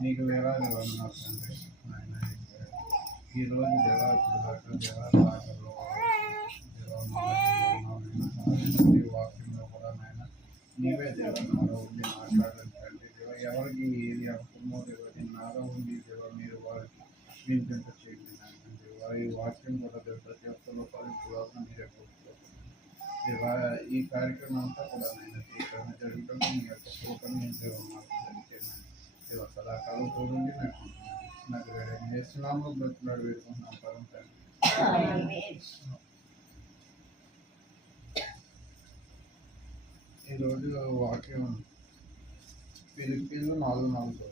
నీకు వేలాది వందనాలు నాయన ఈ రోజు దాకా దేవా వాక్యంలో కూడా నాయన నీవే దేవా ఉండి మాట్లాడండి తండ్రి ఎవరికి ఏది అవసరమో దేవ నాలో ఉంది దేవ మీరు వారికి వినిపింప ఈ వాక్యం కూడా దేవ ప్రతి ఒక్కరిలో ఫలించుకోవాలని మీరే కోరుకుంటున్నాను ఈ కార్యక్రమం అంతా కూడా నేను స్వీకరణ జరగడం మీ యొక్క కృపను నేను దేవ మాకు దయచేయండి దేవ సదాకాలం తోడుండి నాకు నాకు వేస్తున్నాము బ్రతున్నాడు వేసుకుంటున్నాం పరం తండ్రి. ఈరోజు వాక్యం పిలిపిలు నాలుగు నాలుగు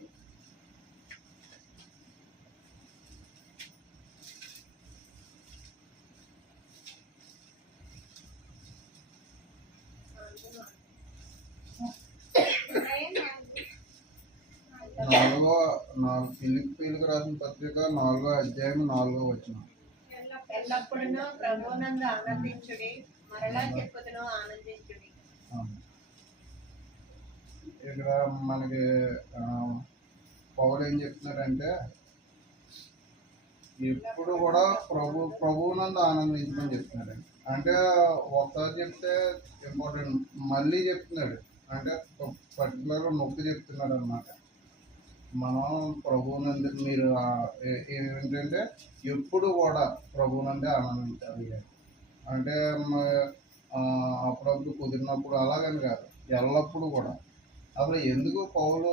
నాలుగో నాలుగు పిలిపిలకు రాసిన పత్రిక నాలుగో అధ్యాయం నాలుగో వచ్చిన ఎల్లప్పుడూ ప్రభువునందు ఆనందించుడి మరలా చెప్పుదును ఆనందించుడి. ఇక్కడ మనకి పౌలు ఏం చెప్తున్నారంటే ఎప్పుడు కూడా ప్రభు ప్రభువునందు ఆనందించమని చెప్తున్నాడు అంటే ఒకసారి చెప్తే ఇంపార్టెంట్ మళ్ళీ చెప్తున్నాడు. అంటే పర్టికులర్గా నొక్కి చెప్తున్నాడు అనమాట మనం ప్రభువునందు మీరు ఏంటంటే ఎప్పుడు కూడా ప్రభువునందే ఆనందించాలి. అంటే అప్పుడప్పుడు కుదిరినప్పుడు అలాగని కాదు. ఎల్లప్పుడూ కూడా. అసలు ఎందుకు పౌలు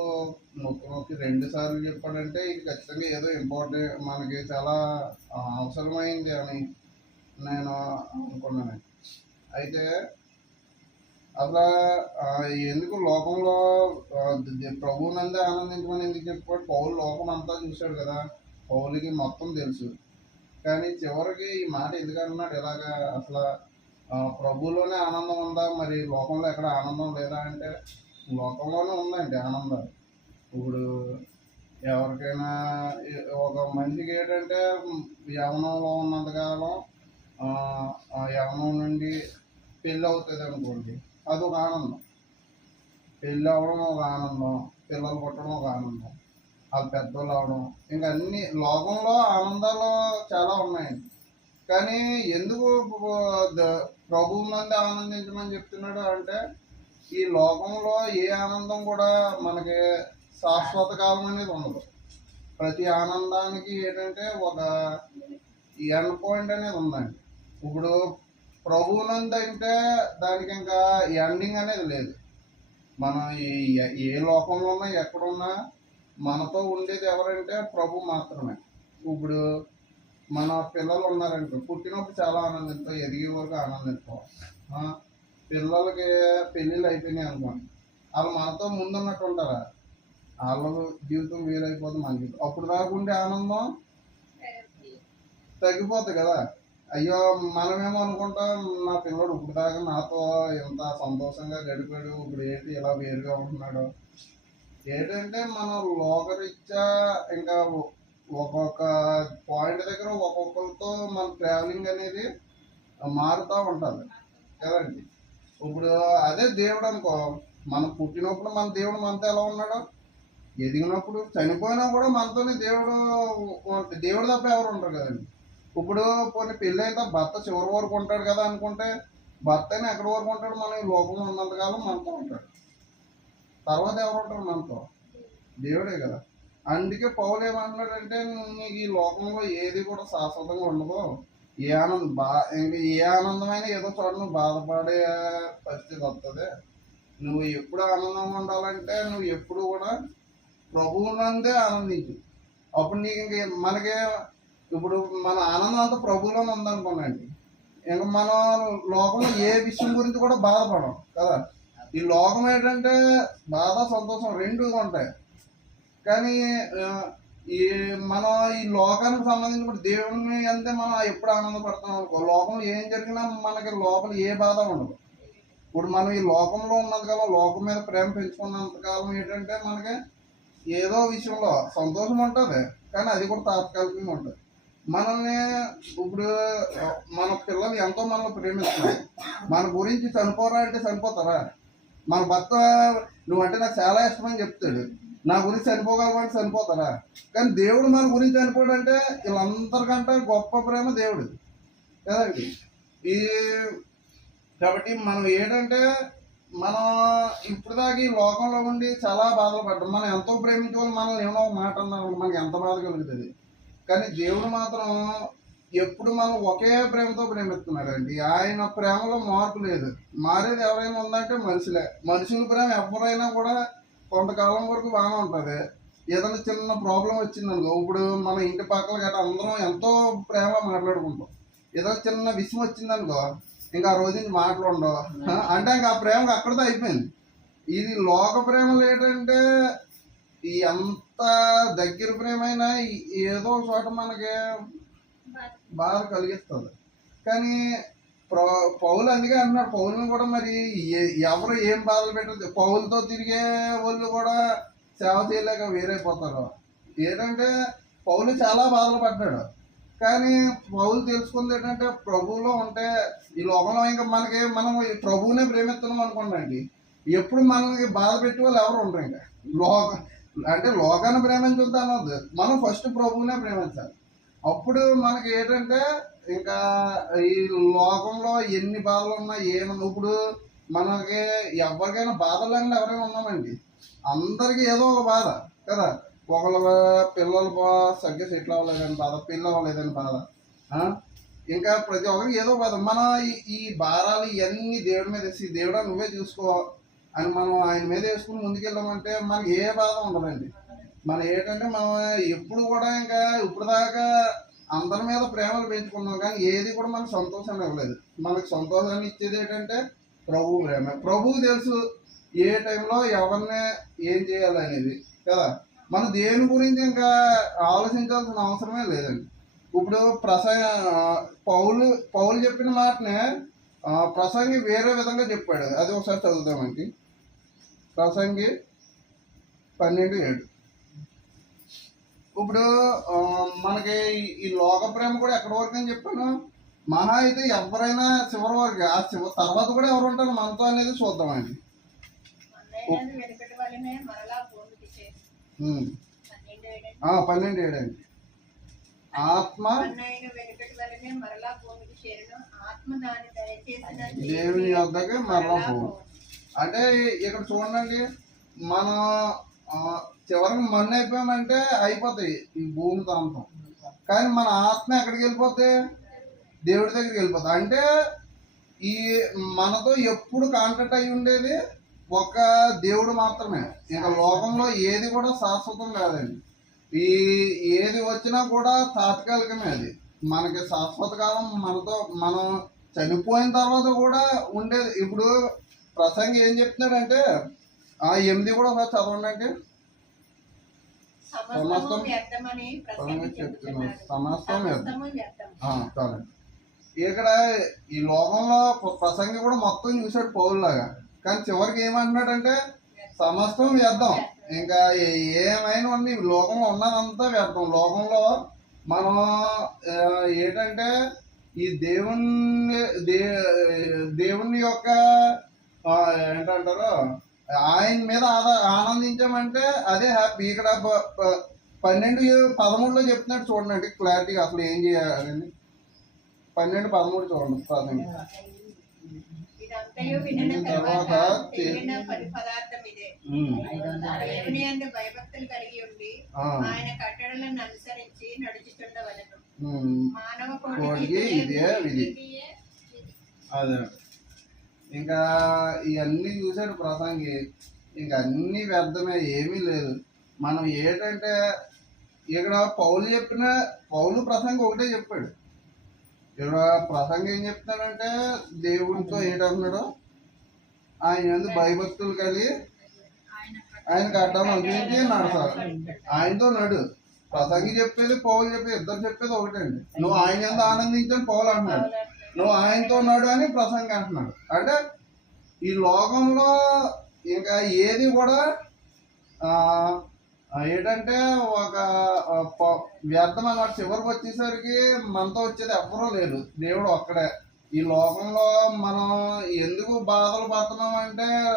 నొక్కి నొక్కి రెండు సార్లు చెప్పాడంటే ఇది ఖచ్చితంగా ఏదో ఇంపార్టెంట్ మనకి చాలా అవసరమైంది అని నేను అనుకున్నాను. అయితే అలా ఎందుకు లోకంలో ప్రభువునందే ఆనందించమని ఎందుకు చెప్పాడు పౌలు లోకం అంతా చూశాడు కదా. పౌలకి మొత్తం తెలుసు. కానీ చివరికి ఈ మాట ఎందుకు అన్నాడు ఇలాగా అసలు ప్రభువులోనే ఆనందం ఉందా? మరి లోకంలో ఎక్కడ ఆనందం లేదా అంటే లోకంలోనే ఉందండి ఆనందం. ఇప్పుడు ఎవరికైనా ఒక మనిషికి ఏంటంటే యవనంలో ఉన్నంతకాలం యవనం నుండి పెళ్ళి అవుతుంది అనుకోండి అదొక ఆనందం. పెళ్ళి అవ్వడం ఒక ఆనందం పిల్లలు పుట్టడం ఒక ఆనందం వాళ్ళు పెద్దోళ్ళు అవడం ఇంకా అన్ని లోకంలో ఆనందాలు చాలా ఉన్నాయండి. కానీ ఎందుకు ప్రభువు మంది ఆనందించమని చెప్తున్నాడు అంటే ఈ లోకంలో ఏ ఆనందం కూడా మనకి శాశ్వత కాలం అనేది ఉండదు. ప్రతి ఆనందానికి ఏంటంటే ఒక ఎండ్ పాయింట్ అనేది ఉందండి. ఇప్పుడు ప్రభువునందు అంటే దానికి ఇంకా ఎండింగ్ అనేది లేదు. మనం ఏ- లోకంలో ఉన్నా ఎక్కడున్నా మనతో ఉండేది ఎవరంటే ప్రభు మాత్రమే. ఇప్పుడు మన పిల్లలు ఉన్నారంటే పుట్టినప్పుడు చాలా ఆనందిస్తాం ఎదిగే వరకు ఆనందిస్తాం ఆ, పిల్లలకి పెళ్ళిళ్ళు అయిపోయినాయి అనుకోండి. వాళ్ళు మనతో ముందున్నట్టు ఉంటారా? వాళ్ళ జీవితం వేరైపోతుంది మన జీవితం. అప్పుడు దాకా ఉండే ఆనందం తగ్గిపోతుంది. కదా. అయ్యో మనమేమో అనుకుంటాం నా పిల్లడు ఇప్పుడు దాకా నాతో ఎంత సంతోషంగా గడిపాడు ఇప్పుడు ఏంటి ఇలా వేరుగా ఉంటున్నాడు? ఏంటంటే మనం లోకరీత్యా ఇంకా ఒక్కొక్క పాయింట్ దగ్గర ఒక్కొక్కరితో మన ట్రావెలింగ్ అనేది మారుతూ ఉంటుంది. కదండి? ఇప్పుడు అదే దేవుడు అనుకో మనం పుట్టినప్పుడు మన దేవుడు మనతో ఎలా ఉన్నాడు? ఎదిగినప్పుడు చనిపోయినా కూడా మనతోనే దేవుడు దేవుడు తప్ప ఎవరు ఉంటారు కదండి? ఇప్పుడు కొన్ని పెళ్ళి అయితే భర్త చివరి వరకు ఉంటాడు కదా అనుకుంటే భర్తని ఎక్కడి వరకు ఉంటాడు? మనం ఈ లోకంలో ఉన్నంతకాలం మనతో ఉంటాడు. తర్వాత ఎవరు ఉంటారు మనతో? దేవుడే కదా. అందుకే పౌలు ఏమన్నాడంటే నీకు ఈ లోకంలో ఏది కూడా శాశ్వతంగా ఉండదు. ఏ ఆనందం బా ఇంకా ఏ ఆనందమైన ఏదో చోట నువ్వు బాధపడే పరిస్థితి వస్తుంది నువ్వు ఎప్పుడు ఆనందంగా ఉండాలంటే నువ్వు ఎప్పుడు కూడా ప్రభువునందే ఆనందించు. అప్పుడు నీకు ఇంక మనకి ఇప్పుడు మన ఆనందం అంతా ప్రభువులోనే ఉందనుకోనండి ఇంకా మనం లోకంలో ఏ విషయం గురించి కూడా బాధపడం కదా? ఈ లోకం ఏంటంటే బాధ సంతోషం రెండు ఉంటాయి. కానీ ఈ మనం ఈ లోకానికి సంబంధించి ఇప్పుడు దేవుని అంతే మనం ఎప్పుడు ఆనందపడతాం అనుకో లోకంలో ఏం జరిగినా మనకి లోపల ఏ బాధ ఉండదు. ఇప్పుడు మనం ఈ లోకంలో ఉన్నంతకాలం లోకం మీద ప్రేమ పెంచుకున్నంతకాలం ఏంటంటే మనకి ఏదో విషయంలో సంతోషం ఉంటుంది కానీ అది కూడా తాత్కాలికంగా ఉంటుంది. మనల్ని ఇప్పుడు మన పిల్లలు ఎంతో మనల్ని ప్రేమిస్తున్నారు మన గురించి చనిపోరా అంటే చనిపోతారా? మన భర్త నువ్వంటే నాకు చాలా ఇష్టమని చెప్తాడు. నా గురించి చనిపోగలవంటే చనిపోతారా? కానీ దేవుడు మన గురించి చనిపోడంటే వీళ్ళందరికంటే గొప్ప ప్రేమ దేవుడు. కదండి ఈ కాబట్టి మనం ఏంటంటే మనం ఇప్పుడు దాకా ఈ లోకంలో ఉండి చాలా బాధలు పడ్డాం. మనం ఎంతో ప్రేమించే వాళ్ళు మనల్ని ఏమో ఒక మాట అన్నారు మనకి ఎంత బాధ కలుగుతుంది? కానీ దేవుడు మాత్రం ఎప్పుడు మనం ఒకే ప్రేమతో ప్రేమిస్తున్నాడండి. ఆయన ప్రేమలో మార్పు లేదు. మారేది ఎవరైనా ఉందంటే మనుషులే. మనుషుల ప్రేమ ఎవరైనా కూడా కొంతకాలం వరకు బాగానే ఉంటుంది. ఏదైనా చిన్న ప్రాబ్లం వచ్చిందనుకో ఇప్పుడు మన ఇంటి పక్కల గట్రా అందరం ఎంతో ప్రేమ మాట్లాడుకుంటాం. ఏదో చిన్న విషయం వచ్చిందనుకో ఇంకా ఆ రోజు నుంచి మాటలు ఉండవు. ఆ, అంటే ఇంకా ఆ ప్రేమ అక్కడితో అయిపోయింది. ఇది లోక ప్రేమలు ఏంటంటే ఈ ఎంత దగ్గర ప్రేమైనా ఏదో ఒక చోట మనకి బాధ కలిగిస్తుంది. కానీ పౌలు అందుకే అంటున్నాడు. పౌలుని కూడా మరి ఎవరు ఏం బాధలు పెట్టదు పౌలతో తిరిగే వాళ్ళు కూడా సేవ చేయలేక వేరైపోతారు. ఏంటంటే పౌలు చాలా బాధలు పడ్డాడు. కానీ పౌలు తెలుసుకుంది ఏంటంటే ప్రభువులో ఉంటే ఈ లోకంలో ఇంకా మనకి మనం ప్రభువునే ప్రేమిస్తున్నాం అనుకోండి ఎప్పుడు మనకి బాధ పెట్టే వాళ్ళు ఎవరు ఉండరు ఇంకా. లోక అంటే లోకాన్ని ప్రేమించొద్దు మనం ఫస్ట్ ప్రభువునే ప్రేమించాలి. అప్పుడు మనకి ఏంటంటే ఇంకా ఈ లోకంలో ఎన్ని బాధలు ఉన్నా ఏమన్నా ఇప్పుడు మనకి ఎవరికైనా బాధలు లేకుండా ఎవరైనా ఉన్నామండి. అందరికీ ఏదో ఒక బాధ కదా? ఒకళ్ళ పిల్లలు బా సరిగ్గా సెటిల్ అవ్వలేదని బాధ పిల్ల అవ్వలేదని బాధ ఇంకా ప్రతి ఒక్కరికి ఏదో బాధ. మన ఈ- ఈ భారాలు ఇవన్నీ దేవుడి మీద వేసి దేవుడా నువ్వే చూసుకో అని మనం ఆయన మీద వేసుకుని ముందుకెళ్ళామంటే మనకి ఏ బాధ ఉండదండి. మనం ఏంటంటే మనం ఎప్పుడు కూడా ఇంకా ఇప్పుడు దాకా అందరి మీద ప్రేమలు పెంచుకున్నాం కానీ ఏది కూడా మనకు సంతోషం ఇవ్వలేదు. మనకు సంతోషాన్ని ఇచ్చేది ఏంటంటే ప్రభు ప్రేమ. ప్రభువు తెలుసు ఏ టైంలో ఎవరిని ఏం చేయాలనేది కదా? మనం దేని గురించి ఇంకా ఆలోచించాల్సిన అవసరమే లేదండి. ఇప్పుడు ప్రసంగ పౌలు పౌలు చెప్పిన మాటనే ప్రసంగి వేరే విధంగా చెప్పాడు. అది ఒకసారి చదువుతామండి ప్రసంగి పన్నెండు ఏడు. ఇప్పుడు మనకి ఈ- లోక ప్రేమ కూడా ఎక్కడి వరకు అని చెప్పాను? మహా అయితే ఎవరైనా చివరి వరకు ఆ చివరి తర్వాత కూడా ఎవరు ఉంటారు మనతో అనేది చూద్దామండి. పన్నెండు ఏడండి. ఆత్మ దేవుని యొద్దకు మరలా పోవు. అంటే ఇక్కడ చూడండి మనం చివరికి మన్ను అయిపోయామంటే అయిపోతాయి ఈ భూమి ప్రాంతం. కానీ మన ఆత్మ ఎక్కడికి వెళ్ళిపోతే? దేవుడి దగ్గరికి వెళ్ళిపోతుంది అంటే ఈ మనతో ఎప్పుడు కాంటాక్ట్ అయి ఉండేది? ఒక దేవుడు మాత్రమే. ఇంకా లోకంలో ఏది కూడా శాశ్వతం కాదండి. ఈ ఏది వచ్చినా కూడా తాత్కాలికమే అది. మనకి శాశ్వత కాలం మనతో మనం చనిపోయిన తర్వాత కూడా ఉండేది. ఇప్పుడు ప్రసంగి ఏం చెప్తున్నాడంటే ఆ ఎనిమిది కూడా ఒకసారి చదవండి అంటే. సమస్తం- చెప్తున్నాడు. చాలండి ఇక్కడ ఈ లోకంలో ప్ర- ప్రసంగి కూడా మొత్తం చూశాడు పౌరులాగా కానీ చివరికి ఏమంటున్నాడంటే సమస్తం వ్యర్థం. ఇంకా ఏమైనా ఉంది లోకంలో ఉన్నదంతా వ్యర్థం. లోకంలో మనం ఏంటంటే ఈ దేవుని దే దేవుని యొక్క ఏంటంటారు? ఆయన మీద ఆదా ఆనందించామంటే అదే హ్యాపీ. ఇక్కడ ప- పన్నెండు పదమూడులో చెప్తున్నాడు చూడండి క్లారిటీగా అసలు ఏం చేయాలని పన్నెండు పదమూడు చూడండి ప్రాథమిక ఇదంతయు వినిన తర్వాత తెలియని ఇదే. ఉమ్. దేవుని అందు భయభక్తులు కలిగి ఉండి ఆ, ఆయన కట్టడలను అనుసరించి నడుచుచుండవలను ఉమ్. మానవ కోడికి కోడికి ఇదే విధి. అదే. ఇంకా ఇవన్నీ చూసాడు ప్రసంగి. ఇంకా అన్ని వ్యర్థమే ఏమీ లేదు. మనం ఏంటంటే ఇక్కడ పౌలు చెప్పిన పౌలు ప్రసంగి ఒకటే చెప్పాడు. ఇక్కడ ప్రసంగి ఏం చెప్తాడంటే దేవుడితో ఏంటంటున్నాడు ఆయన ఎందుకు భయభక్తులు కలిగి ఆయన కట్టాలని అనుసరించి నడచాలి ఆయనతో నడు. ప్రసంగి చెప్పేది పౌలు చెప్పేది ఇద్దరు చెప్పేది ఒకటండి. నువ్వు ఆయన ఎంత ఆనందించని పౌలు అంటున్నాడు. నువ్వు ఆయనతో ఉన్నాడు అని ప్రసంగి అంటున్నాడు. అంటే ఈ లోకంలో ఇంకా ఏది కూడా ఏంటంటే ఒక ప- వ్యర్థం అన్నమాట. చివరికి వచ్చేసరికి మనతో వచ్చేది ఎవ్వరూ లేరు. దేవుడు ఒక్కడే. ఈ లోకంలో మనం ఎందుకు బాధలు పడుతున్నాం అంటే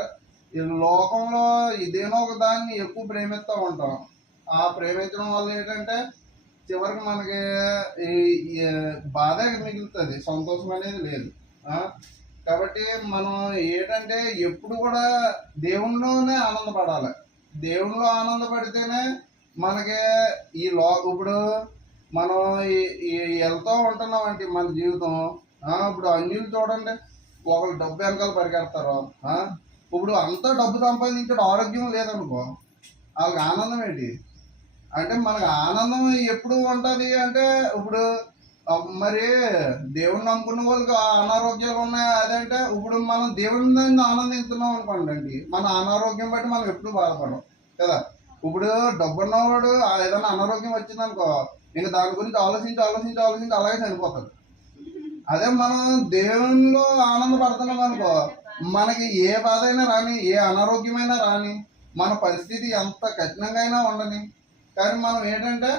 ఈ లోకంలో ఇదేనో ఒక దాన్ని ఎక్కువ ప్రేమిస్తూ ఉంటాం. ఆ ప్రేమించడం వల్ల ఏంటంటే చివరికి మనకి ఈ- బాధే మిగులుతుంది? సంతోషం అనేది లేదు. కాబట్టి మనం ఏంటంటే ఎప్పుడు కూడా దేవుణ్ణిలోనే ఆనందపడాలి. దేవునిలో ఆనందపడితేనే మనకి ఈ లో ఇప్పుడు మనం వెళ్తూ ఉంటున్నాం మన జీవితం. ఇప్పుడు అన్యులు చూడండి ఒకళ్ళు డబ్బు వెనకాల పరిగెడతారు. ఇప్పుడు అంతా డబ్బు సంపాదించడం ఆరోగ్యం లేదనుకో వాళ్ళకి ఆనందం ఏంటి? అంటే మనకు ఆనందం ఎప్పుడు ఉంటుంది అంటే ఇప్పుడు మరి దేవుడిని నమ్ముకున్న వాళ్ళకి ఆ అనారోగ్యాలు ఉన్నాయి? అదంటే ఇప్పుడు మనం దేవుడిని ఆనందిస్తున్నాం అనుకోండి మన అనారోగ్యం బట్టి మనం ఎప్పుడు బాధపడం కదా? ఇప్పుడు డబ్బు ఉన్నవాడు ఆ ఏదైనా అనారోగ్యం వచ్చిందనుకో ఇంకా దాని గురించి ఆలోచించి ఆలోచించి ఆలోచించి అలాగే చనిపోతాడు. అదే మనం దేవునిలో ఆనందపడుతున్నాం అనుకో మనకి ఏ బాధ అయినా రాని ఏ అనారోగ్యమైనా రాని మన పరిస్థితి ఎంత కఠినంగా అయినా ఉండని. కానీ మనం ఏంటంటే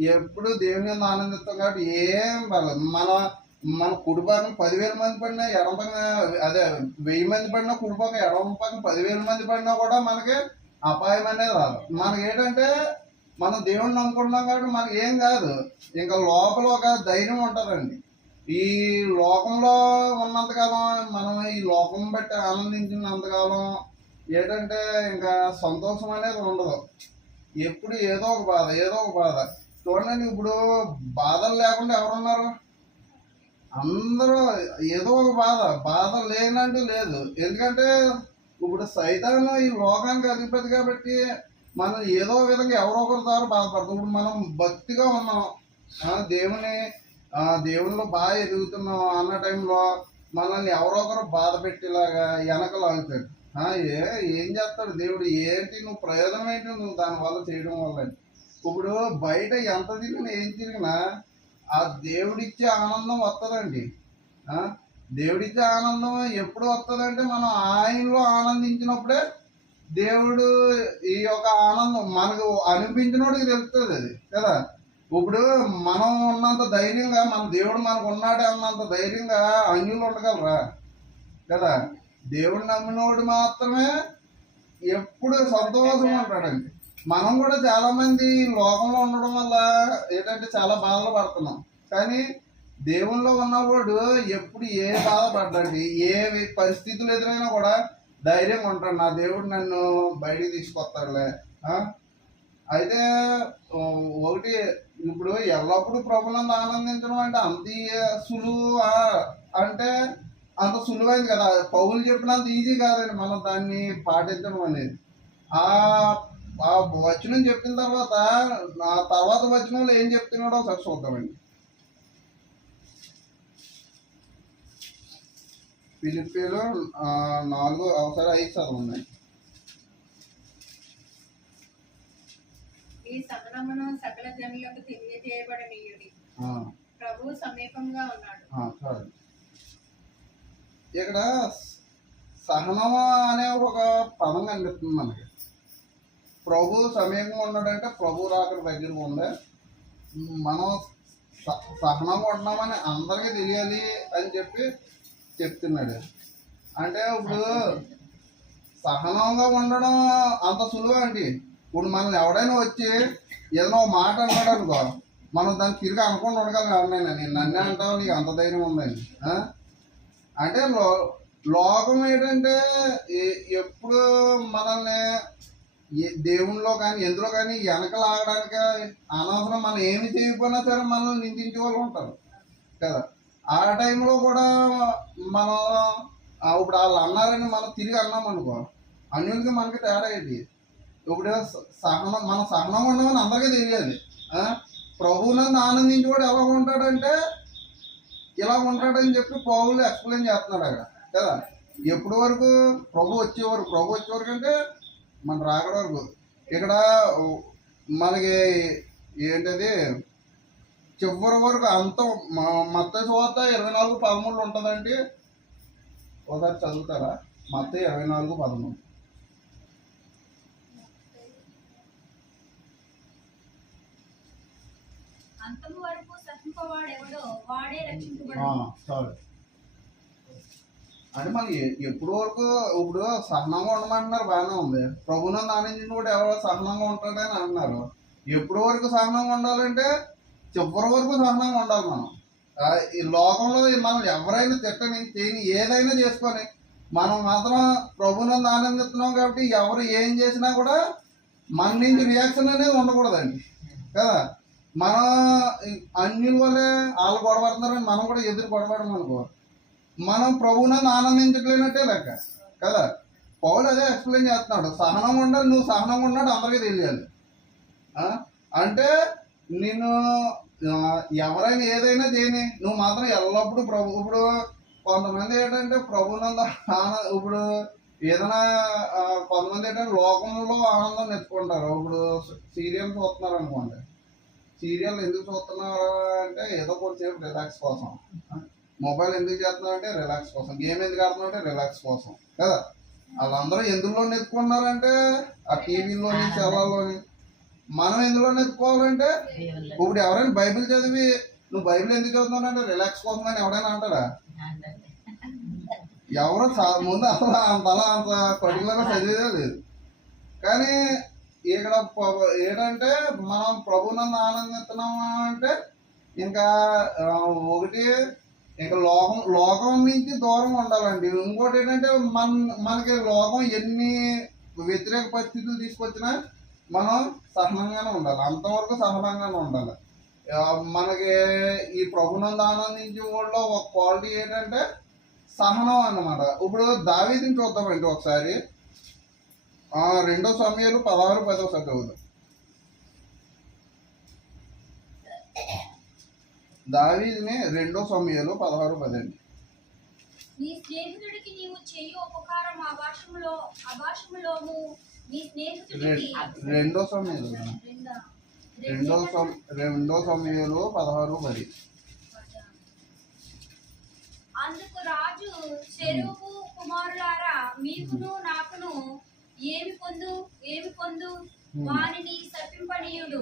ఎప్పుడు దేవుని మీద ఆనందిస్తాం కాబట్టి ఏం పర్లేదు. మన మన కుటుంబాన్ని పదివేల మంది పడినా ఎడమ పక్కన అదే వెయ్యి మంది పడినా కుటుంబం ఎడమ పక్కన పదివేల మంది పడినా కూడా మనకి అపాయం అనేది రాదు. మనకి ఏంటంటే మనం దేవుణ్ణి అనుకుంటున్నాం కాబట్టి మనకి ఏం కాదు. ఇంకా లోపల ఒక ధైర్యం ఉంటుందండి. ఈ లోకంలో ఉన్నంతకాలం మనం ఈ లోకం బట్టి ఆనందించినంతకాలం ఏంటంటే ఇంకా సంతోషం అనేది ఉండదు. ఎప్పుడు ఏదో ఒక బాధ ఏదో ఒక బాధ. చూడండి ఇప్పుడు బాధలు లేకుండా ఎవరున్నారు అందరూ ఏదో ఒక బాధ బాధ లేనంటూ లేదు. ఎందుకంటే ఇప్పుడు సైతాను ఈ లోకానికి అధిపతి కాబట్టి మనం ఏదో విధంగా ఎవరో ఒకరి ద్వారా బాధపడతాం ఇప్పుడు మనం భక్తిగా ఉన్నాం. ఆ, దేవుని ఆ, బాగా ఎదుగుతున్నాం అన్న టైంలో మనల్ని ఎవరో ఒకరు బాధ పెట్టేలాగా వెనక లాగుతాడు ఏ ఏం చేస్తాడు దేవుడు? ఏంటి? నువ్వు ప్రయోజనం ఏంటి? నువ్వు దానివల్ల చేయడం వల్ల అని. ఇప్పుడు బయట ఎంత తిరిగినా ఏం తిరిగినా ఆ దేవుడిచ్చే ఆనందం వస్తుందండి దేవుడిచ్చే ఆనందం ఎప్పుడు వస్తుందంటే మనం ఆయనలో ఆనందించినప్పుడే దేవుడు ఈ యొక్క ఆనందం మనకు అనిపించినోడికి తెలుస్తుంది అది కదా? ఇప్పుడు మనం ఉన్నంత ధైర్యంగా మన దేవుడు మనకు ఉన్నాడే అన్నంత ధైర్యంగా అన్యులు ఉండగలరా కదా? దేవుడు నమ్మినోడు మాత్రమే ఎప్పుడు సంతోషంగా ఉంటాడండి. మనం కూడా చాలా మంది లోకంలో ఉండడం వల్ల ఏంటంటే చాలా బాధలు పడుతున్నాం. కానీ దేవుల్లో ఉన్నవాడు ఎప్పుడు ఏ బాధ పడ్డాడు ఏ పరిస్థితులు ఎదురైనా కూడా ధైర్యంగా ఉంటాడు. నా దేవుడు నన్ను బయటికి తీసుకొస్తాడులే. అయితే ఒకటి ఇప్పుడు ఎల్లప్పుడూ ప్రభులను ఆనందించడం అంటే అంత సులువు అంటే అంత సులువైంది కదా. పౌలు చెప్పినంత ఈజీ కాదండి మనం దాన్ని పాటించడం అనేది. ఆ ఆ వచనం చెప్పిన తర్వాత ఆ తర్వాత వచనంలో ఏం చెప్తున్నాడో ఒకసారి చూద్దామండి. ఫిలిప్పీలో ఆ, నాలుగు అవసరం ఐదు ఈ సకల జనులకు తెలియజేయబడనీయుడి. ఆ, ప్రభు సమీపంగా ఉన్నాడు. ఇక్కడ సహనము అనే ఒక పదం కనిపిస్తుంది మనకి. ప్రభు సమయంగా ఉన్నాడంటే ప్రభు రాకడ దగ్గర ఉంది మనం స- సహనంగా ఉంటున్నామని అందరికీ తెలియాలి అని చెప్పి చెప్తున్నాడు. అంటే ఇప్పుడు సహనంగా ఉండడం అంత సులువు అండి? ఇప్పుడు మనల్ని ఎవడైనా వచ్చి ఏదైనా ఒక మాట అన్నాడు అనుకో మనం దాన్ని తిరిగి అనుకుంటూ ఉండగలం ఎవరినైనా. నేను నన్నే అంటావు నీకు అంత ధైర్యం ఉందని. అంటే లో లోకం ఏంటంటే ఎప్పుడు మనల్ని ఏ- కానీ ఎందులో కానీ వెనక అనవసరం మనం ఏమి చేయకపోయినా సరే మనల్ని నిందించే వాళ్ళు ఉంటారు. కదా? ఆ టైంలో కూడా మనం ఇప్పుడు వాళ్ళు అన్నారని మనం తిరిగి అన్నాం అనుకో అన్యులకి మనకి తేడా ఏంటి? ఇప్పుడు స- సహనం మన సహనం ఉండమని అందరికీ తెలియాలి. ఆ? ఆనందించి కూడా ఎలా ఉంటాడంటే ఇలా ఉంటాడని చెప్పి పౌలు ఎక్స్ప్లెయిన్ చేస్తున్నాడు అక్కడ. కదా? ఎప్పటి వరకు ప్రభు వచ్చేవారు? ప్రభు వచ్చేవరకు అంటే మన రాకడ వరకు. ఇక్కడ మనకి ఏంటది? చివరి వరకు అంత మత్త చోత ఇరవై నాలుగు పదమూడు ఉంటుందండి. ఒకసారి చదువుతారా? మత్త ఇరవై నాలుగు పదమూడు. సరే. అని మనం మనకి ఎప్పుడు వరకు ఇప్పుడు సహనంగా ఉండమంటున్నారు బాగానే ఉంది. ప్రభునంద ఆనందించిన కూడా ఎవరో సహనంగా ఉంటాడని అంటున్నారు. ఎప్పుడు వరకు సహనంగా ఉండాలంటే చివరి వరకు సహనంగా ఉండాలి మనం. ఈ లోకంలో మనం ఎవరైనా తిట్టని చేయని ఏదైనా చేసుకొని మనం మాత్రం ప్రభునందు ఆనందిస్తున్నాం కాబట్టి ఎవరు ఏం చేసినా కూడా మన నుంచి రియాక్షన్ అనేది ఉండకూడదండి. కదా? మనం అన్యుల వల్లే వాళ్ళు గొడవడుతున్నారని మనం కూడా ఎదురు గొడవడం అనుకో. మనం ప్రభువునందు ఆనందించట్లేనట్టే లెక్క. కదా? పౌలు అదే ఎక్స్ప్లెయిన్ చేస్తున్నాడు. సహనం ఉండాలి నువ్వు సహనం ఉన్నాడు అందరికీ తెలియాలి. అంటే నేను ఎవరైనా ఏదైనా చేయని నువ్వు మాత్రం ఎల్లప్పుడూ ప్రభు ఇప్పుడు కొంతమంది ఏంటంటే ప్రభునంద ఆనంద ఇప్పుడు ఏదైనా కొంతమంది ఏంటంటే లోకంలో ఆనందం నెచ్చుకుంటారు ఇప్పుడు సీరియల్ చూస్తున్నారు అనుకోండి సీరియల్ ఎందుకు చూస్తున్నారు అంటే ఏదో కొంచెం రిలాక్స్ కోసం. మొబైల్ ఎందుకు చేస్తున్నారు అంటే రిలాక్స్ కోసం. గేమ్ ఎందుకు ఆడుతున్నారు అంటే రిలాక్స్ కోసం. కదా? వాళ్ళందరూ ఎందులో నెత్తుకున్నారంటే ఆ టీవీలోని సెల్లాలోని మనం ఎందులో నెత్తుకోవాలంటే ఇప్పుడు ఎవరైనా బైబిల్ చదివి నువ్వు బైబిల్ ఎందుకు చదువుతున్నావు అంటే రిలాక్స్ కోసం అని ఎవడైనా అంటారా? ఎవరు ముందు అసలు అంతలా అంత పర్టికులర్గా చదివేదే లేదు. కానీ ఇక్కడ ఏంటంటే మనం ప్రభునందు ఆనందిస్తున్నామా అంటే ఇంకా ఒకటి ఇంకా లోకం లోకం నుంచి దూరం ఉండాలండి. ఇంకోటి ఏంటంటే మన మనకి లోకం ఎన్ని వ్యతిరేక పరిస్థితులు తీసుకొచ్చినా మనం సహనంగానే ఉండాలి. అంతవరకు సహనంగానే ఉండాలి. మనకి ఈ ప్రభునంద ఆనందించే వాళ్ళలో ఒక క్వాలిటీ ఏంటంటే సహనం అన్నమాట. ఇప్పుడు దావీదిని చూద్దామండి ఒకసారి. రెండో సమయాలు పదహారు పదో చదువుదాం. దావీదిని రెండో సమయాలు పదహారు పదండి. నీ స్నేహితుడికి నీవు చెయ్యి ఉపకారం ఆ భాషములో ఆ భాషములోను నీ స్నేహితుడికి రెండో సమయాలు రెండా? రెండో సం రెండో సమయాలు పదహారు పది. అందుకు రాజు చెరువు కుమారులారా మీకును నాకును ఏమి పొందు ఏమి పొందు? వానిని శపింపనీయుడు.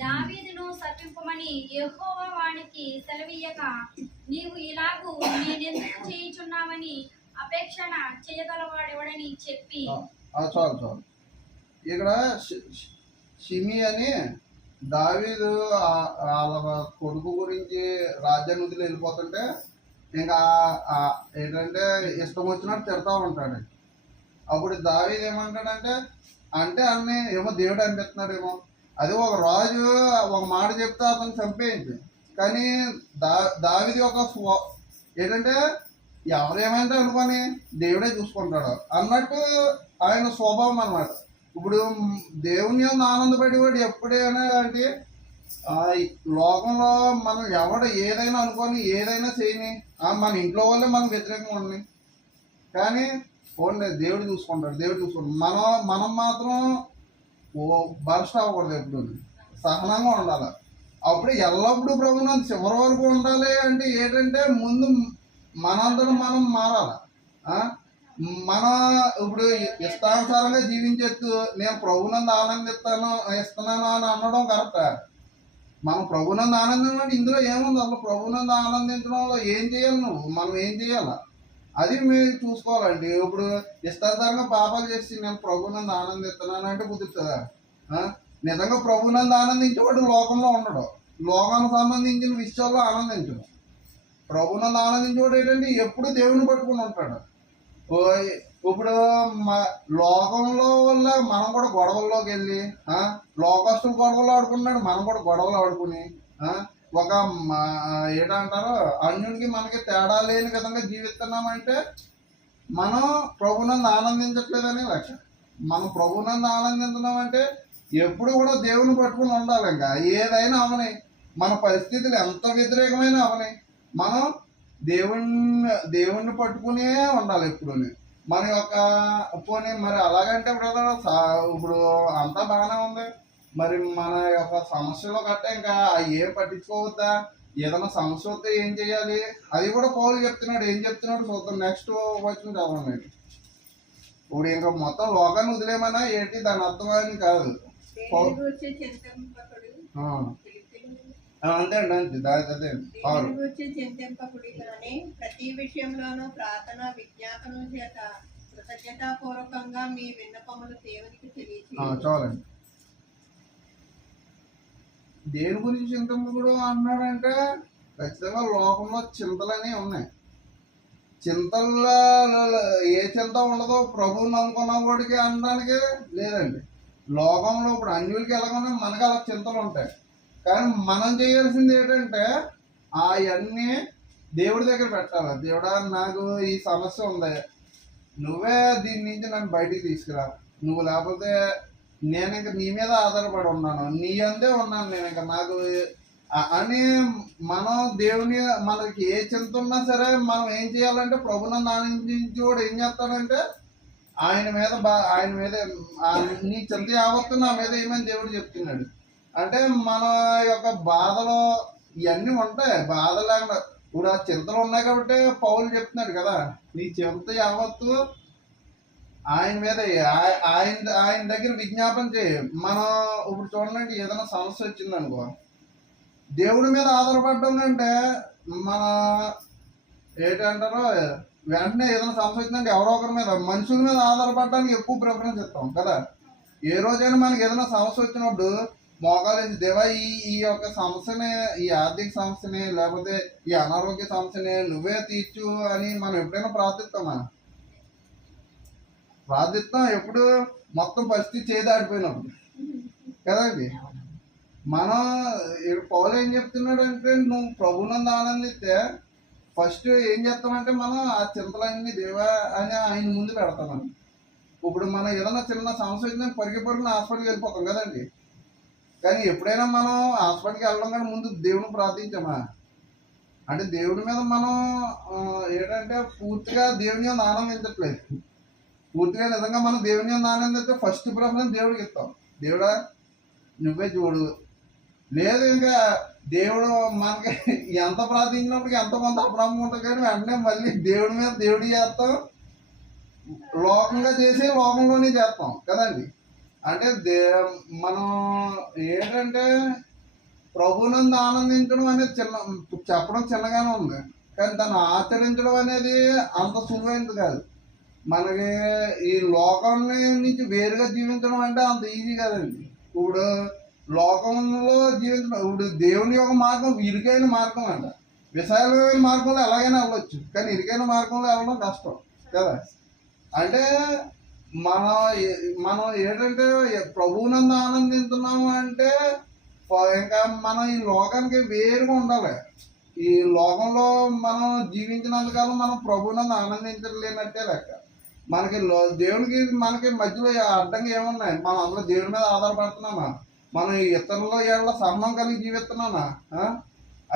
దావీదును శపింపమని యెహోవా వానికి సెలవీయక నీవు ఇలాగూ నేనెందుకు చేయుచున్నామని అపేక్షణ చేయగలవాడెవడని చెప్పి. చాలు చాలు. ఇక్కడ సిమి షిమి అని దావీదు వాళ్ళ కొడుకు గురించి రాజ్యాన్ని వదిలి వెళ్ళిపోతుంటే ఇంకా ఏంటంటే ఇష్టం వచ్చినట్టు తిడతా ఉంటాడు. అప్పుడు దావీది ఏమంటాడంటే అంటే అన్ని ఏమో దేవుడు అనిపిస్తున్నాడేమో. అది ఒక రాజు ఒక మాట చెప్తే అతను చంపేయండి. కానీ దా దావిది ఒక స్వ ఏంటంటే ఎవరేమంటే అనుకొని దేవుడే చూసుకుంటాడు. అన్నట్టు ఆయన స్వభావం అన్నమాట. ఇప్పుడు దేవుని యొక్క ఆనందపడేవాడు ఎప్పుడైనా అంటే ఆ, లోకంలో మనం ఎవడ ఏదైనా అనుకొని ఏదైనా చేయని మన ఇంట్లో వాళ్ళే మనం వ్యతిరేకంగా ఉండని కానీ ఫోన్ దేవుడు చూసుకుంటాడు దేవుడు చూసుకుంటాడు. మనం మనం మాత్రం బర్స్ట్ అవ్వకూడదు ఎప్పుడు సహనంగా ఉండాలి. అప్పుడు ఎల్లప్పుడూ ప్రభుత్వం చివరి వరకు ఉండాలి అంటే ఏంటంటే ముందు మనందరం మనం మారాలి. మన ఇప్పుడు ఇష్టానుసారంగా జీవించచ్చు. నేను ప్రభునందు ఆనందిస్తాను ఇస్తున్నాను అని అనడం కరెక్ట్ మనం ప్రభునందు ఆనందం అంటే ఇందులో ఏముంది? అసలు ప్రభునందు ఆనందించడంలో ఏం చేయాలి నువ్వు? మనం ఏం చేయాలి? అది మీరు చూసుకోవాలండి. ఇప్పుడు ఇష్టానుసారంగా పాపాలు చేసి నేను ప్రభునందు ఆనందిస్తున్నాను అంటే కుదురుతుందా నిజంగా ప్రభునందు ఆనందించేవాడు లోకంలో ఉండడు. లోకానికి సంబంధించిన విషయాల్లో ఆనందించడం. ప్రభునందు ఆనందించేవాడు ఏంటంటే ఎప్పుడు దేవుని పట్టుకుని ఉంటాడు. ఇప్పుడు మా లోకంలో వల్ల మనం కూడా గొడవల్లోకి వెళ్ళి లోకస్తులు గొడవలు ఆడుకున్నాడు మనం కూడా గొడవలు ఆడుకుని ఒక మా- అన్యునికి మనకి తేడా లేని విధంగా జీవిస్తున్నామంటే మనం ప్రభునందు ఆనందించట్లేదనే లక్ష్యం. మనం ప్రభునందు ఆనందించడం అంటే ఎప్పుడు కూడా దేవుని పట్టుకుని ఉండాలి ఇంకా. ఏదైనా అవని మన పరిస్థితులు ఎంత వ్యతిరేకమైన అవని మనం దేవుణ్ణి దేవుణ్ణి పట్టుకునే ఉండాలి ఎప్పుడు మన యొక్క పోనీ మరి అలాగంటే ఇప్పుడు సా- ఇప్పుడు అంతా బాగానే ఉంది. మరి మన యొక్క సమస్యలో గట్ట ఇంకా ఏం పట్టించుకోవద్దా? ఏదైనా సమస్య వస్తే ఏం చేయాలి? అది కూడా పౌలు చెప్తున్నాడు ఏం చెప్తున్నాడు చూద్దాం. నెక్స్ట్ వచ్చిన చదవండి ఇప్పుడు ఇంకా మొత్తం లోకాన్ని వదిలేమన్నా ఏంటి? దాని అర్థం అని కాదు. అంతే అండి అంతే. దాని అదే ప్రతి విషయంలోనూ ప్రార్థన విజ్ఞాపనం చేత కృతజ్ఞతాపూర్వకంగా మీ విన్నపములు దేవునికి ఆ, తెలియచేయండి చాలండి దేని గురించి చింతముడు అంటున్నాడంటే ఖచ్చితంగా లోకంలో చింతలనే ఉన్నాయి. చింతల్లో ఏ చింత ఉండదో ప్రభువుని నమ్ముకున్న వాడికి అనడానికి లేదండి. లోకంలో ఇప్పుడు అన్యులకి ఎలాగన్నా మనకి అలా చింతలు ఉంటాయి. కానీ మనం చేయాల్సింది ఏంటంటే అవన్నీ దేవుడి దగ్గర పెట్టాలి? దేవుడా నాకు ఈ సమస్య ఉంది. నువ్వే దీని నుంచి నన్ను బయటికి తీసుకురా. నువ్వు లేకపోతే నేను ఇంక నీ మీద ఆధారపడి ఉన్నాను. నీ అందే ఉన్నాను నేను ఇంకా నాకు అని మనం దేవుని మనకి ఏ చింత ఉన్నా సరే మనం ఏం చేయాలంటే ప్రభుని ఆనందించి కూడా ఏం చేస్తాడంటే ఆయన మీద బా ఆయన మీద ఆ నీ చింత యావత్తు నా మీద ఏమని దేవుడు చెప్తున్నాడు. అంటే మన యొక్క బాధలు ఇవన్నీ ఉంటాయి. బాధ లేకుండా ఇప్పుడు ఆ చింతలు ఉన్నాయి కాబట్టి పౌలు చెప్తున్నాడు కదా నీ చింత యావత్తు ఆయన మీద ఆయ- ఆయన ఆయన దగ్గర విజ్ఞాపన చేయి. మనం ఇప్పుడు చూడండి ఏదైనా సమస్య వచ్చిందనుకో దేవుడి మీద ఆధారపడడం కంటే మన ఏంటంటారో వెంటనే ఏదైనా సమస్య వచ్చిందంటే ఎవరో ఒకరి మీద మనుషుల మీద ఆధారపడడానికి ఎక్కువ ప్రిఫరెన్స్ ఇస్తాం కదా. ఏ రోజైనా మనకి ఏదైనా సమస్య వచ్చినప్పుడు మోకాలేసి దేవా ఈ ఈ యొక్క సమస్యని ఈ ఆర్థిక సమస్యని లేకపోతే ఈ అనారోగ్య సమస్యని నువ్వే తీర్చు అని మనం ఎప్పుడైనా ప్రార్థిస్తామా? ప్రార్థిస్తాం ఎప్పుడు మొత్తం పరిస్థితి చేదాడిపోయినప్పుడు కదండి మనం పౌలు ఏం చెప్తున్నాడు అంటే నువ్వు ప్రభునందు ఆనందిస్తే ఫస్ట్ ఏం చేస్తామంటే మనం ఆ చింతలన్నీ దేవా అని ఆయన ముందు పెడతామని ఇప్పుడు మనం ఏదైనా చిన్న సమస్య వచ్చినా పరిగి పరుగున హాస్పిటల్కి వెళ్ళిపోతాం కదండి కానీ ఎప్పుడైనా మనం హాస్పిటల్కి వెళ్ళడం కానీ ముందు దేవుని ప్రార్థించామా? అంటే దేవుడి మీద మనం ఏంటంటే పూర్తిగా దేవుని మీద ఆనందించట్లేదు. పూర్తిగా నిజంగా మనం దేవుని మీద ఆనందిస్తే ఫస్ట్ ప్రిఫరెన్స్ దేవుడికి ఇస్తాం. దేవుడా నువ్వే చూడు. లేదు ఇంకా దేవుడు మనకి ఎంత ప్రార్థించినప్పుడు ఎంత కొంత ఉంటుంది కానీ వెంటనే మళ్ళీ దేవుడి మీద దేవుడు చేస్తాం. లోకంగా చేసి లోకంలోనే చేస్తాం. కదండి? అంటే దే మనం ఏంటంటే ప్రభునందు ఆనందించడం అనేది చిన్న చెప్పడం చిన్నగానే ఉంది. కానీ దాన్ని ఆచరించడం అనేది అంత సులువైనది కాదు. మనకి ఈ లోకం నుంచి వేరుగా జీవించడం అంటే అంత ఈజీ కదండి. ఇప్పుడు లోకంలో జీవించడం ఇప్పుడు దేవుని యొక్క మార్గం ఇరుకైన మార్గం అంట. విశాలమైన మార్గంలో ఎలాగైనా వెళ్ళొచ్చు కానీ ఇరుకైన మార్గంలో వెళ్ళడం కష్టం కదా? అంటే మనం మనం ఏంటంటే ప్రభువునందు ఆనందిస్తున్నాము అంటే ఇంకా మనం ఈ లోకానికి వేరుగా ఉండాలి. ఈ లోకంలో మనం జీవించినంతకాలం మనం ప్రభువునందు ఆనందించలేనట్టే లెక్క. మనకి దేవునికి మనకి మధ్యలో అడ్డంగా ఏమున్నాయి? మనం అందరూ దేవుని మీద ఆధారపడుతున్నామా? మనం ఇతరుల ఏళ్ళ సంబంధం కలిగి జీవిస్తున్నామా?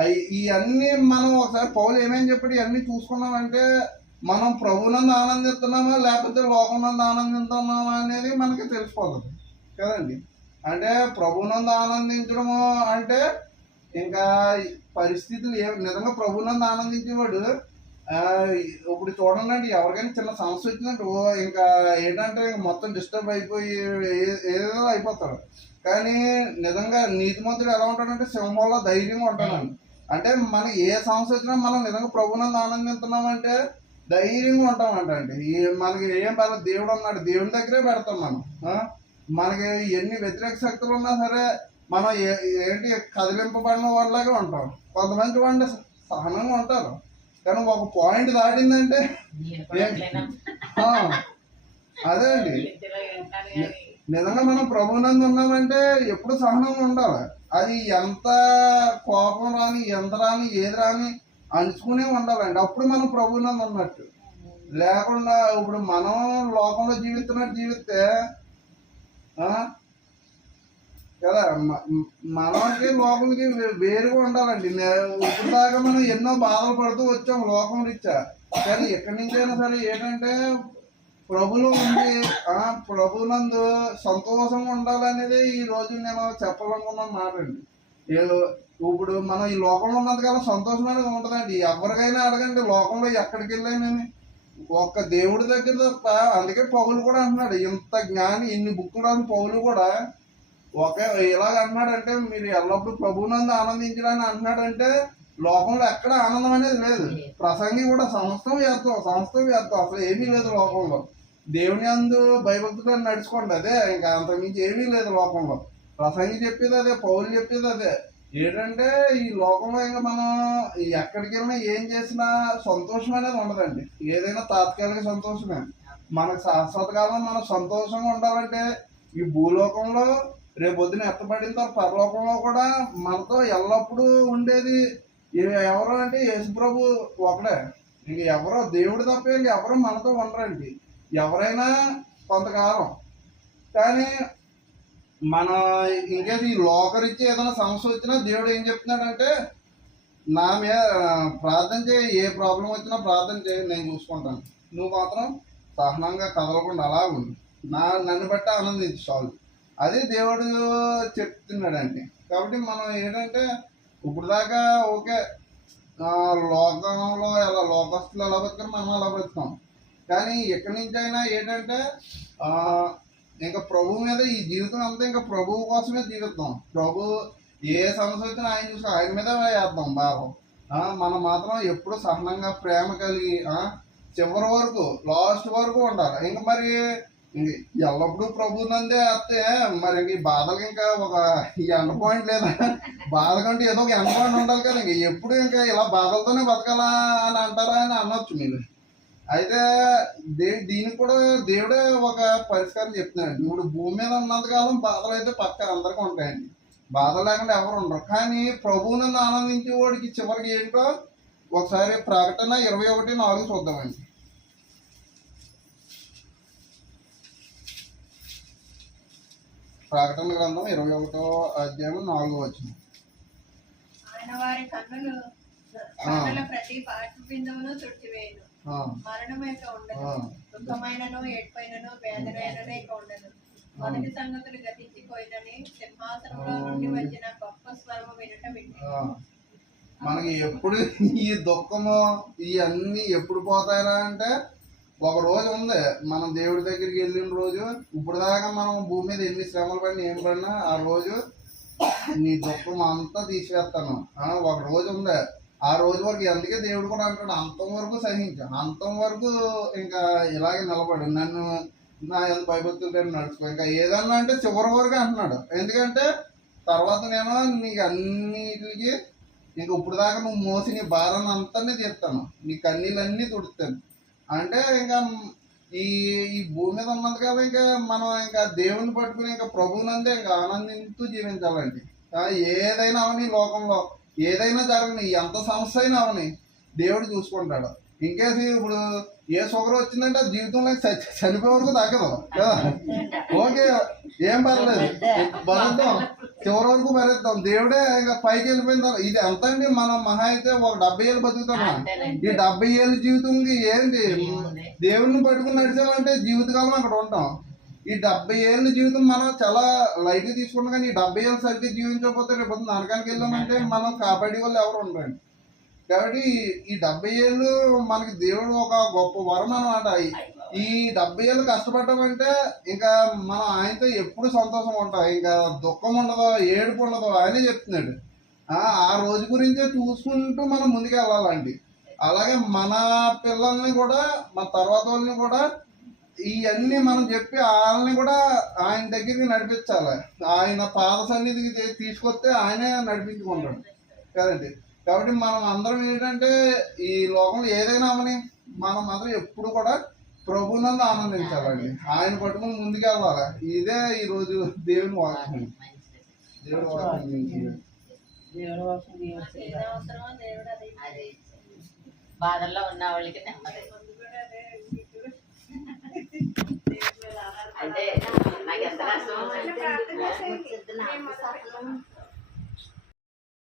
ఇవన్నీ మనం ఒకసారి పౌలు ఏమేమి చెప్పాడు? ఇవన్నీ చూసుకున్నామంటే మనం ప్రభునందు ఆనందిస్తున్నామా? లేకపోతే లోకనందు ఆనందిస్తున్నామా అనేది మనకి తెలిసిపోతుంది. కదండి? అంటే ప్రభునందు ఆనందించడము అంటే ఇంకా పరిస్థితులు ఏ నిజంగా ప్రభునందు ఆనందించేవాడు ఇప్పుడు చూడండి ఎవరికైనా చిన్న సమస్య వచ్చిందంటే ఓ ఇంకా ఏంటంటే మొత్తం డిస్టర్బ్ అయిపోయి ఏదో అయిపోతాడు కానీ నిజంగా నీతిమంతుడు ఎలా ఉంటాడంటే సింహంలో ధైర్యంగా ఉంటాడండి అంటే మనకి ఏ సమస్య వచ్చినా మనం నిజంగా ప్రభునందు ఆనందిస్తున్నామంటే ధైర్యంగా ఉంటామంట అండి ఈ మనకి ఏం పర్లేదు దేవుడు ఉన్నాడు దేవుని దగ్గరే పెడతాం మనం? మనకి ఎన్ని వ్యతిరేక శక్తులు ఉన్నా సరే మనం ఏంటి కదిలింపబడిన వాళ్ళలాగే ఉంటాం. కొంతమంది వాళ్ళు సహనంగా ఉంటారు. కానీ ఒక పాయింట్ దాటిందంటే అదే అండి. నిజంగా మనం ప్రభునందు ఉన్నామంటే ఎప్పుడు సహనంగా ఉండాలి. అది ఎంత కోపం రాని ఎంత రాని ఏది రాని అంచుకునే ఉండాలండి. అప్పుడు మనం ప్రభునందు ఉన్నట్టు. లేకుండా ఇప్పుడు మనం లోకంలో జీవిస్తున్నట్టు జీవిస్తే కదా మనకి లోకంకి వే- వేరుగా ఉండాలండి. నే- ఇప్పుడు దాకా మనం ఎన్నో బాధలు పడుతూ వచ్చాం లోకం రీత్యా. కానీ ఎక్కడి నుంచైనా సరే ఏంటంటే ప్రభులో ఉంది ప్రభునందు సంతోషంగా ఉండాలనేది ఈ రోజు నేను చెప్పాలనుకున్న మాట అండి ఏదో ఇప్పుడు మనం ఈ లోకంలో ఉన్నది సంతోషం అనేది ఉంటుందండి. ఎవరికైనా అడగండి లోకంలో ఎక్కడికి వెళ్ళానని. ఒక్క దేవుడి దగ్గర తప్ప అందుకే పౌలు కూడా అంటున్నాడు ఇంత జ్ఞాని ఇన్ని బుక్కులు రాని పౌలు కూడా ఒకే ఇలాగ అన్నాడంటే మీరు ఎల్లప్పుడూ ప్రభునందు ఆనందించడానికి అంటున్నాడంటే లోకంలో ఎక్కడ ఆనందం అనేది లేదు. ప్రసంగి కూడా సంస్థం వ్యర్థం సంస్థం వ్యర్థం. అసలు ఏమీ లేదు లోకంలో. దేవుని అందు భయభక్తులను నడుచుకోండి అదే. ఇంకా అంతకుమించి ఏమీ లేదు లోకంలో. ప్రసంగి చెప్పేది అదే పౌరులు చెప్పేది అదే. ఏంటంటే ఈ లోకంలో ఇంకా మనం ఎక్కడికి వెళ్ళినా ఏం చేసినా సంతోషం అనేది ఉండదండి. ఏదైనా తాత్కాలిక సంతోషమే. మనకు శాశ్వత కాలం మనం సంతోషంగా ఉండాలంటే ఈ భూలోకంలో రేపు పొద్దున ఎత్తబడిన తర్వాత పరలోకంలో కూడా మనతో ఎల్లప్పుడూ ఉండేది ఎవరు అంటే యేసుప్రభు ఒకడే. ఇంక ఎవరో దేవుడు తప్ప ఇంక ఎవరు మనతో ఉండరండి. ఎవరైనా కొంతకాలం. కానీ మన ఇంకా ఈ లోకరిచ్చి ఏదైనా సమస్య వచ్చినా దేవుడు ఏం చెప్తున్నాడంటే నా మీద ప్రార్థన చేయి ఏ ప్రాబ్లం వచ్చినా ప్రార్థన చేయి నేను చూసుకుంటాను. నువ్వు మాత్రం సహనంగా కదలకుండా అలా ఉండు నా నన్ను బట్టి ఆనందించు చాలు. అదే దేవుడు చెప్తున్నాడండి. కాబట్టి మనం ఏంటంటే ఇప్పుడు దాకా ఓకే లోకంలో ఎలా లోకస్తులు ఎలా బతుకారు మనం అలా బతుకాం కానీ ఎక్కడి నుంచి అయినా ఏంటంటే ఇంకా ప్రభు మీద ఈ జీవితం అంతా ఇంకా ప్రభువు కోసమే జీవిస్తాం ప్రభు ఏ సమస్య వచ్చినా ఆయన చూసి ఆయన మీద వేద్దాం భావం మనం మాత్రం ఎప్పుడు సహనంగా ప్రేమ కలిగి చివరి వరకు లాస్ట్ వరకు ఉండాలి. ఇంకా మరి ఎల్లప్పుడూ ప్రభు నందే వస్తే మరి ఇంక ఈ ఇంకా ఒక ఎండ పాయింట్ లేదా? బాధ కంటే ఏదో ఒక ఎండ పాయింట్ ఉండాలి కదా ఇంక. ఎప్పుడు ఇంకా ఇలా బాధలతోనే బతకాలా అని అంటారా అని అనొచ్చు మీరు. అయితే దే దీనికి కూడా దేవుడే ఒక పరిష్కారం చెప్తున్నాడు ఇప్పుడు భూమి మీద ఉన్నంత కాలం బాధలు అయితే పక్క అందరికీ ఉంటాయండి. బాధ లేకుండా ఎవరు ఉండరు. కానీ ప్రభువుని ఆనందించే వాడికి చివరికి ఏంటో ఒకసారి ప్రకటన ఇరవై ఒకటి నాలుగు చూద్దామండి. ప్రకటన గ్రంథం ఇరవై ఒకటో అధ్యాయం నాలుగో వచ్చిన మొదటి సంగతులు గతించిపోయినని సింహాసనంలో నుండి వచ్చిన గొప్ప స్వరము వినట వింటే. మనకి ఎప్పుడు ఈ దుఃఖము ఇవన్నీ ఎప్పుడు పోతాయరా అంటే ఒక రోజు ఉంది. మనం దేవుడి దగ్గరికి వెళ్ళిన రోజు ఇప్పుడు దాకా మనం భూమి మీద ఎన్ని శ్రమలు పడినా ఏం పడినా ఆ రోజు నీ దుఃఖం అంతా తీసివేస్తాను. ఒక రోజు ఉంది. ఆ రోజు వరకు అందుకే దేవుడు కూడా అంటాడు అంతం వరకు సహించు. అంతం వరకు ఇంకా ఇలాగే నిలబడు. నన్ను నా ఎంత భయభక్తులతో నడుచుకో. ఇంకా ఏదన్నా అంటే చివరి వరకు అంటున్నాడు. ఎందుకంటే తర్వాత నేను నీకు అన్నిటికి నీకు ఇప్పుడు దాకా నువ్వు మోసి నీ భారాన్ని అంతా తీస్తాను. నీ కన్నీళ్ళన్నీ తుడుస్తాను. అంటే ఇంకా ఈ ఈ భూమి మీద ఉన్నది కదా ఇంకా మనం ఇంకా దేవుని పట్టుకుని ఇంకా ప్రభువునందే ఇంకా ఆనందిస్తూ జీవించాలండి. ఏదైనా అవని లోకంలో ఏదైనా జరగని ఎంత సమస్య అయినా అవని దేవుడు చూసుకుంటాడు. ఇంకేసి ఇప్పుడు ఏ షుగర్ వచ్చిందంటే జీవితంలో చనిపోయే వరకు తగ్గదు కదా? ఓకే ఏం పర్లేదు. భరిద్దాం చివరి వరకు భరిద్దాం దేవుడే ఇంకా పైకి వెళ్ళిపోయిన ఇది ఎంత అండి? మనం మహా అయితే ఒక డెబ్బై ఏళ్ళు బతుకుతున్నాం ఈ డెబ్బై ఏళ్ళ జీవితంకి ఏంటి? దేవుడిని పట్టుకుని నడిచామంటే జీవితకాలం అక్కడ ఉంటాం. ఈ డెబ్బై ఏళ్ళ జీవితం మనం చాలా లైట్గా తీసుకుంటాం కానీ ఈ డెబ్బై ఏళ్ళు సరిగ్గా జీవించకపోతే రేపు నరకానికి వెళ్ళామంటే మనం కాపాడే వాళ్ళు ఎవరు ఉండరండి. కాబట్టి ఈ డెబ్బై ఏళ్ళు మనకి దేవుడు ఒక గొప్ప వరం అనమాట ఈ డెబ్బై ఏళ్ళు కష్టపడ్డామంటే ఇంకా మనం ఆయనతో ఎప్పుడు సంతోషం ఉంటాం. ఇంకా దుఃఖం ఉండదు ఏడుపు ఉండదు ఆయనే చెప్తున్నాడు. ఆ రోజు గురించే చూసుకుంటూ మనం ముందుకు వెళ్ళాలండి అలాగే మన పిల్లల్ని కూడా మన తర్వాత వాళ్ళని కూడా ఇవన్నీ మనం చెప్పి వాళ్ళని కూడా ఆయన దగ్గరికి నడిపించాలి. ఆయన పాద సన్నిధికి తీసుకొస్తే ఆయనే నడిపించుకుంటాడు. కదండి? కాబట్టి మనం అందరం ఏంటంటే ఈ లోకంలో ఏదైనా అవని మనం మాత్రం ఎప్పుడు కూడా ప్రభునందు ఆనందించాలండి. ఆయన పట్టుకుని ముందుకు వెళ్ళాలి ఇదే ఈ రోజు దేవుని వాక్యం దేవుని వాక్యం దేవుడు బాధల్లో ఉన్న వాళ్ళకి నెమ్మది. అంటే నాకు ఎంత కష్టం